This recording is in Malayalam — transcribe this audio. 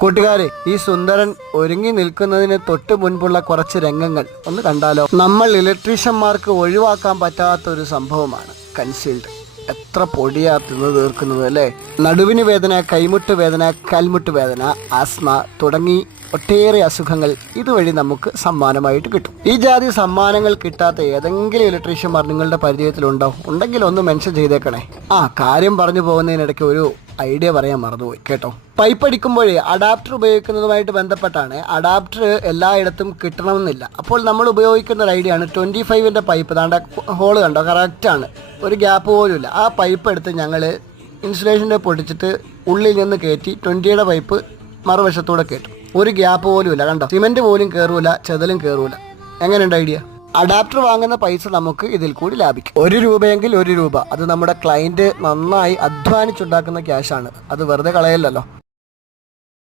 കൂട്ടുകാരെ, ഈ സുന്ദരൻ ഒരുങ്ങി നിൽക്കുന്നതിന് തൊട്ട് മുൻപുള്ള കുറച്ച് രംഗങ്ങൾ ഒന്ന് കണ്ടാലോ? നമ്മൾ ഇലക്ട്രീഷ്യന്മാർക്ക് ഒഴിവാക്കാൻ പറ്റാത്ത ഒരു സംഭവമാണ് കൺസീൽഡ്. എത്ര പൊടിയാ തിന്നു തീർക്കുന്നത് അല്ലേ? നടുവിന് വേദന, കൈമുട്ട് വേദന, കാൽമുട്ട് വേദന, ആസ്മ തുടങ്ങി ഒട്ടേറെ അസുഖങ്ങൾ ഇതുവഴി നമുക്ക് സമ്മാനമായിട്ട് കിട്ടും. ഈ ജാതി സമ്മാനങ്ങൾ കിട്ടാത്ത ഏതെങ്കിലും ഇലക്ട്രീഷ്യന്മാർ നിങ്ങളുടെ പരിചയത്തിലുണ്ടോ? ഉണ്ടെങ്കിൽ ഒന്ന് മെൻഷൻ ചെയ്തേക്കണേ. കാര്യം പറഞ്ഞു പോകുന്നതിനിടയ്ക്ക് ഒരു ഐഡിയ പറയാൻ മറന്നുപോയി കേട്ടോ. പൈപ്പ് അടിക്കുമ്പോഴേ അഡാപ്റ്റർ ഉപയോഗിക്കുന്നതുമായിട്ട് ബന്ധപ്പെട്ടാണ്. അഡാപ്റ്റർ എല്ലായിടത്തും കിട്ടണമെന്നില്ല. അപ്പോൾ നമ്മൾ ഉപയോഗിക്കുന്ന ഒരു ഐഡിയ ആണ് 25-ൻ്റെ പൈപ്പ്. താണ്ട ഹോള് കണ്ടോ, കറക്റ്റാണ്, ഒരു ഗ്യാപ്പ് പോലും ഇല്ല. ആ പൈപ്പ് എടുത്ത് ഞങ്ങൾ ഇൻസുലേഷൻ്റെ പൊട്ടിച്ചിട്ട് ഉള്ളിൽ നിന്ന് കയറ്റി 20-യുടെ പൈപ്പ് മറുവശത്തൂടെ കയറ്റും. ഒരു ഗ്യാപ്പ് പോലും ഇല്ല, കണ്ടോ? സിമെൻറ്റ് പോലും കയറൂല, ചെതലും കയറൂല. എങ്ങനെയുണ്ട് ഐഡിയ? അഡാപ്റ്റർ വാങ്ങുന്ന പൈസ നമുക്ക് ഇതിൽ കൂടി ലാഭിക്കും. 1 രൂപയെങ്കിൽ 1 രൂപ. അത് നമ്മുടെ ക്ലയൻറ്റ് നന്നായി അധ്വാനിച്ചുണ്ടാക്കുന്ന ക്യാഷാണ്. അത് വെറുതെ കളയല്ലല്ലോ.